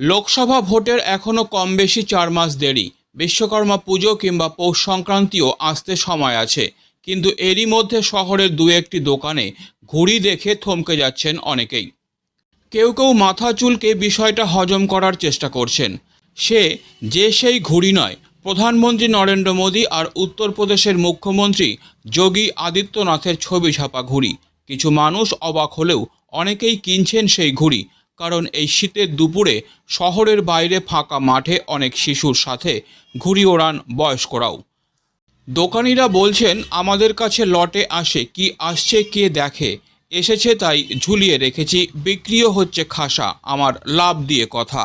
লোকসভা ভোটের এখনও কম বেশি চার মাস দেরি। বিশ্বকর্মা পুজো কিংবা পৌষ সংক্রান্তিও আসতে সময় আছে। কিন্তু এরই মধ্যে শহরের দু একটি দোকানে ঘুড়ি দেখে থমকে যাচ্ছেন অনেকেই। কেউ কেউ মাথা চুলকে বিষয়টা হজম করার চেষ্টা করছেন। সে যে সেই ঘুড়ি নয়, প্রধানমন্ত্রী নরেন্দ্র মোদী আর উত্তরপ্রদেশের মুখ্যমন্ত্রী যোগী আদিত্যনাথের ছবি ছাপা ঘুড়ি। কিছু মানুষ অবাক হলেও অনেকেই কিনছেন সেই ঘুড়ি। কারণ এই শীতের দুপুরে শহরের বাইরে ফাঁকা মাঠে অনেক শিশুর সাথে ঘুড়ি ওড়ান বয়স্করাও। দোকানিরা বলছেন, আমাদের কাছে লটে আসে, কি আসছে কে দেখে। এসেছে তাই ঝুলিয়ে রেখেছি, বিক্রিও হচ্ছে খাসা, আমার লাভ দিয়ে কথা।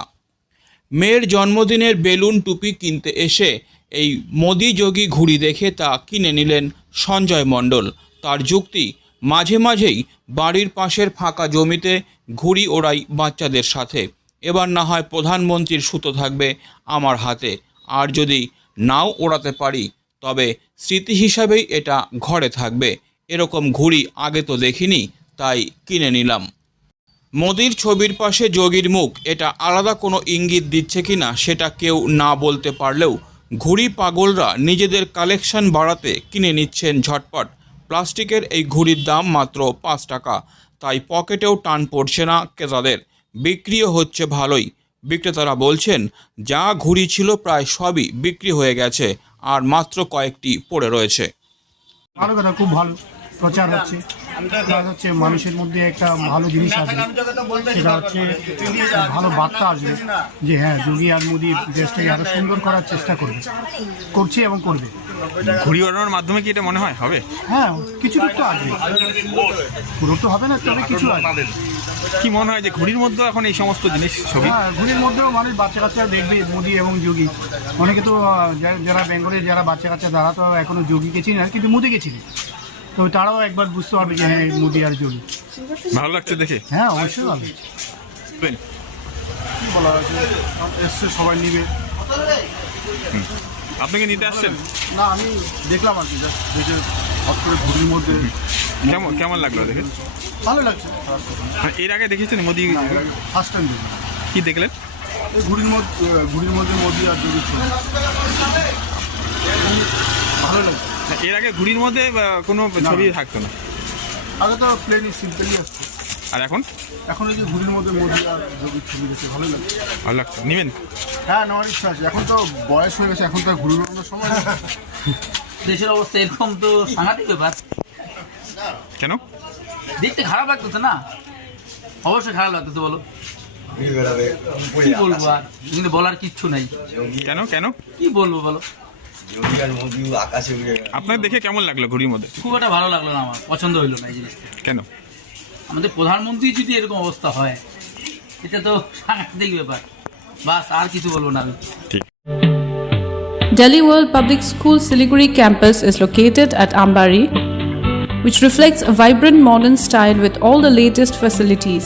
মেয়ের জন্মদিনের বেলুন টুপি কিনতে এসে এই মোদি যোগী ঘুড়ি দেখে তা কিনে নিলেন সঞ্জয় মণ্ডল। তার যুক্তি মাঝে মাঝেই বাড়ির পাশের ফাঁকা জমিতে ঘুড়ি ওড়াই বাচ্চাদের সাথে। এবার না হয় প্রধানমন্ত্রীর সুতো থাকবে আমার হাতে। আর যদি নাও ওড়াতে পারি, তবে স্মৃতি হিসাবেই এটা ঘরে থাকবে। এরকম ঘুড়ি আগে তো দেখিনি, তাই কিনে নিলাম। মোদির ছবির পাশে যোগীর মুখ, এটা আলাদা কোনো ইঙ্গিত দিচ্ছে কিনা সেটা কেউ না বলতে পারলেও ঘুড়ি পাগলরা নিজেদের কালেকশন বাড়াতে কিনে নিচ্ছেন ঝটপট। প্লাস্টিকের এই ঘুড়ির দাম মাত্র পাঁচ টাকা। তাই পকেটেও টান পড়ছে না ক্রেতাদের। বিক্রিও হচ্ছে ভালোই। বিক্রেতারা বলছেন, যা ঘুড়ি ছিল প্রায় সবই বিক্রি হয়ে গেছে, আর মাত্র কয়েকটি পড়ে রয়েছে। ভালো কথা, খুব ভালো প্রচার হচ্ছে। প্লাস হচ্ছে মানুষের মধ্যে একটা ভালো জিনিস আসবে সেটা হচ্ছে ভালো বার্তা আসবে যে হ্যাঁ যোগী আর মোদী দেশটাকে আরও সুন্দর করার চেষ্টা করবে। করছে এবং করবে। ঘুড়ি ওড়ানোর মাধ্যমে কি এটা মনে হয়? হবে? হ্যাঁ কিছু তো আসবে পুরো তো হবে না তবে কিছু আসবে কি মনে হয় যে ঘুড়ির মধ্যে এখন এই সমস্ত জিনিস ছবি? হ্যাঁ ঘুরির মধ্যেও মানুষ বাচ্চা কাচ্চা দেখবে মোদী এবং যোগী। অনেকে তো যারা বেঙ্গলের যারা বাচ্চা কাচ্চা তারা তো এখনও যোগীকে চিনে না কিন্তু মোদীকে চিনে। তো তারাও একবার বুঝতে পারবে যে হ্যাঁ মোদী আর যোগী ভালো লাগছে দেখে? হ্যাঁ অবশ্যই ভালো? বলা হয়েছে? এসছে সবাই নিবে। আপনি কি নিতে আসছেন? না আমি দেখলাম আর কি হট করে ঘুড়ির মধ্যে। কেমন কেমন লাগল দেখে? ভালো লাগছে। মানে এর আগে দেখেছেন মোদি? ফার্স্ট টাইম কি দেখলেন? ঘুড়ির মধ্যে ঘুড়ির মধ্যে মোদি আর ছিল। ভালো লাগছে। এর আগে ঘুড়ির মধ্যে কোনো ছবি থাকতো না। আগে তো প্লেনই সিম্পলি আসছে আর এখন? এখন এই যে ঘুড়ির মধ্যে মোদি আর যোগীর ছবি দেখে ভালো লাগছে। ভালো লাগছে। নিবেন? হ্যাঁ নেওয়ার ইচ্ছা আছে। এখন তো বয়স হয়ে গেছে এখন তো ঘুড়ি ওড়ানোর সময়। দেশের অবস্থা এরকম তো সাংঘাতিক ব্যাপার। কেন? দেখতে খারাপ লাগতেছে না? অবশ্যই খারাপ লাগতেছে বলো। কি বলব আর? কিন্তু বলার কিচ্ছু নাই। কেন? কেন? কি বলব বলো। আপনার দেখে কেমন লাগল ঘুড়ির মধ্যে খুব একটা ভালো লাগল না আমার পছন্দ হইল না এই জিনিসটা কেন আমাদের প্রধানমন্ত্রী যদি এরকম অবস্থা হয় এটা তো সাংঘাতিক ব্যাপার বাস আর কিছু বলব না আমি ঠিক Delhi World Public School Siliguri campus is located at Ambari, which reflects a vibrant modern style with all the latest facilities.